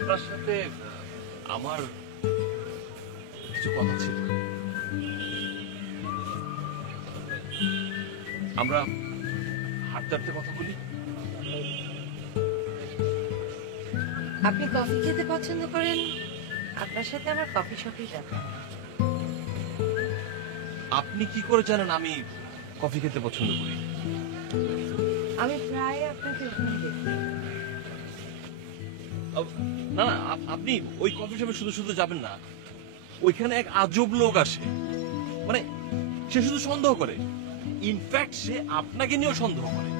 আপনার সাথে আমার কিছু কথা ছিল। আমরা হাঁটতে হাঁটতে কথা বলি। আপনি কফি খেতে পছন্দ করেন, আপনার সাথে আমার কফি শপে যাব। আপনি কি করে জানেন আমি কফি খেতে পছন্দ করি? আমি প্রায় আপনাকে ওখানে দেখি। না না, আপনি ওই কফি শপে শুধু শুধু যাবেন না। ওইখানে এক আজব লোক আসে, মানে সে শুধু সন্দেহ করে। ইনফ্যাক্ট সে আপনাকে নিয়েও সন্দেহ করে।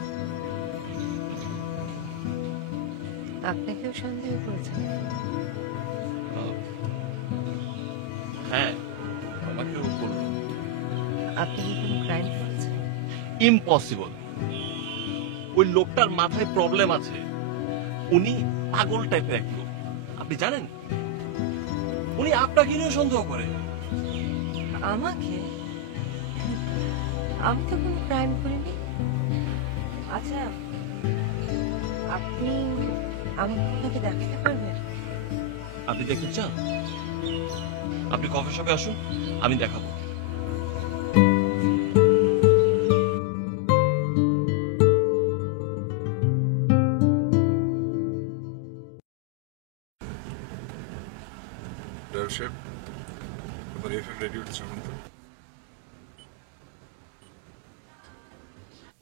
আপনাকেও সন্দেহ করেছেন? হ্যাঁ, আমাকেও করলো। আপনি কি কোনো ক্রাইম করেছেন? ইম্পসিবল। ওই লোকটার মাথায় প্রবলেম আছে। উনি পাগল টাইপের এক লোক, আপনি জানেন। উনি আপনাকে নিয়েও সন্দেহ করে। আমাকে? আমি তো কোনো ক্রাইম করিনি। আচ্ছা, আপনি আমাকে দেখাতে পারবেন? আপনি দেখতে চান? আপনি কফি শপে আসুন, আমি দেখাবো। শেফ, এবার এফএম রেডি হচ্ছে এখন তো।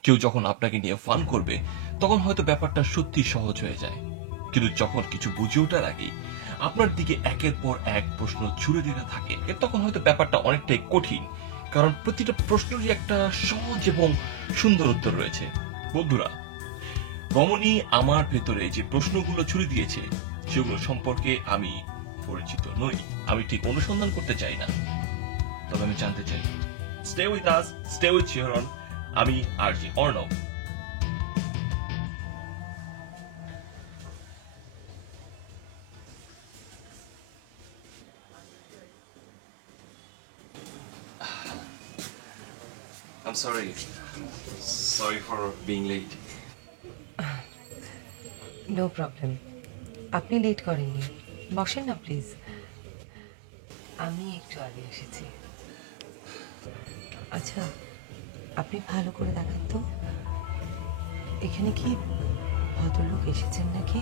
কেউ যখন আপনাকে নিয়ে ফান করবে তখন হয়তো ব্যাপারটা সত্যি সহজ হয়ে যায়, কিন্তু যখন কিছু বুঝে ওঠার আগে আপনার দিকে একের পর এক প্রশ্ন ছুড়ে দিতে থাকে, তখন হয়তো ব্যাপারটা অনেকটাই কঠিন। কারণ প্রতিটা প্রশ্নেরই একটা সহজ এবং সুন্দর উত্তর রয়েছে। বন্ধুরা, রমণী আমার ভেতরে যে প্রশ্নগুলো ছুড়ে দিয়েছে সেগুলো সম্পর্কে আমি পরিচিত নই। আমি ঠিক অনুসন্ধান করতে চাই না, তবে আমি জানতে চাই। Stay with us, stay with Shihoron. আমি RJ Arnob. I'm sorry. Sorry for being late. No problem. আপনি লেট করেননি, বসেন না প্লিজ। আমি একটু আগে এসেছি। আচ্ছা, আপনি ভালো করে দেখান তো, এখানে কি ভদ্রলোক এসেছেন নাকি?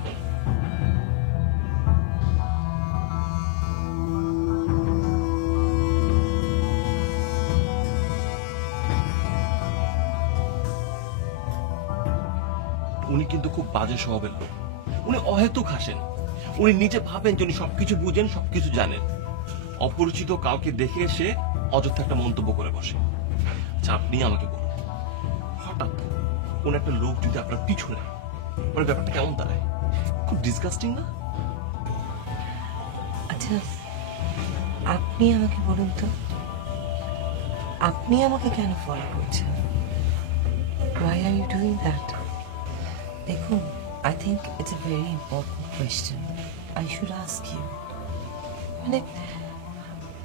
উনি কিন্তু খুব বাজে স্বভাবের লোক। উনি অহেতুক হাসেন। উনি নিজে ভাবেন যে উনি সবকিছু বুঝেন, সবকিছু জানেন। অপরিচিত কাউকে দেখে এসে অযথা একটা মন্তব্য করে বসে। আচ্ছা, আপনি আমাকে বলুন, হঠাৎ কোন একটা লোক যদি আপনার পিছু নেয়, মানে ব্যাপারটা কেমন দাঁড়ায়? খুব ডিসগাস্টিং না? আচ্ছা, আপনি আমাকে বলুন তো, আপনি আমাকে কেন ফলো করছেন? Why are you doing that? দেখুন, I think it's a very important question. I should ask you. মানে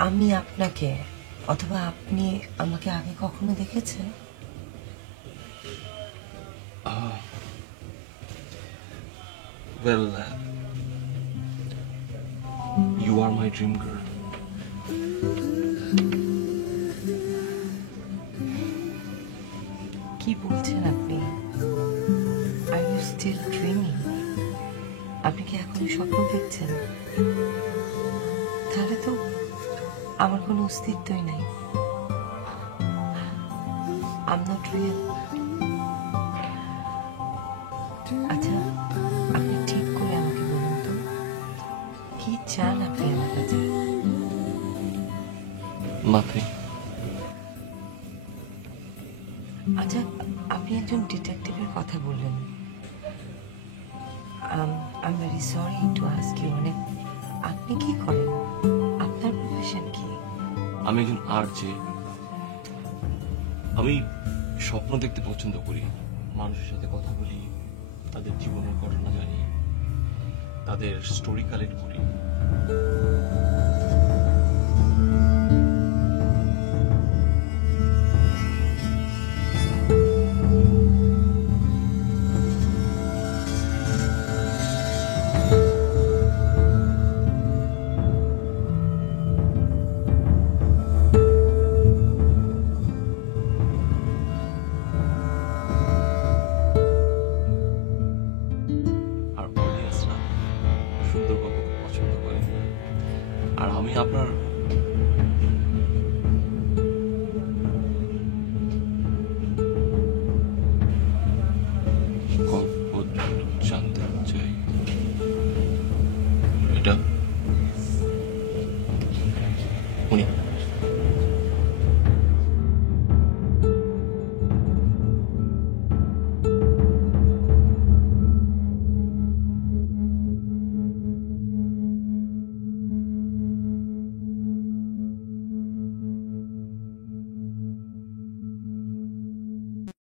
আমি আপনাকে অথবা আপনি আমাকে আগে কখনো দেখেছেন? Well, you are my dream girl. কি বলছেন আপনি? Are you still dreaming? আপনি কি এখনো স্বপ্ন দেখছেন? তাহলে তো আমার কোনো অস্তিত্বই নাই। I'm not real. আচ্ছা, আপনি ঠিক করে আমাকে বলুন তো, কি চান আপনি আমার কাছে? Nothing. আচ্ছা, আপনি একজন ডিটেকটিভের কথা বললেন। I'm very sorry to ask you, মানে আপনি কি করেন? আপনার প্রফেশন কি? আমি একজন আরজে। আমি স্বপ্ন দেখতে পছন্দ করি, মানুষের সাথে কথা বলি, তাদের জীবনের ঘটনা জানি, তাদের স্টোরি কালেক্ট করি। আর আমি আপনার গল্প জানতে চাই। এটা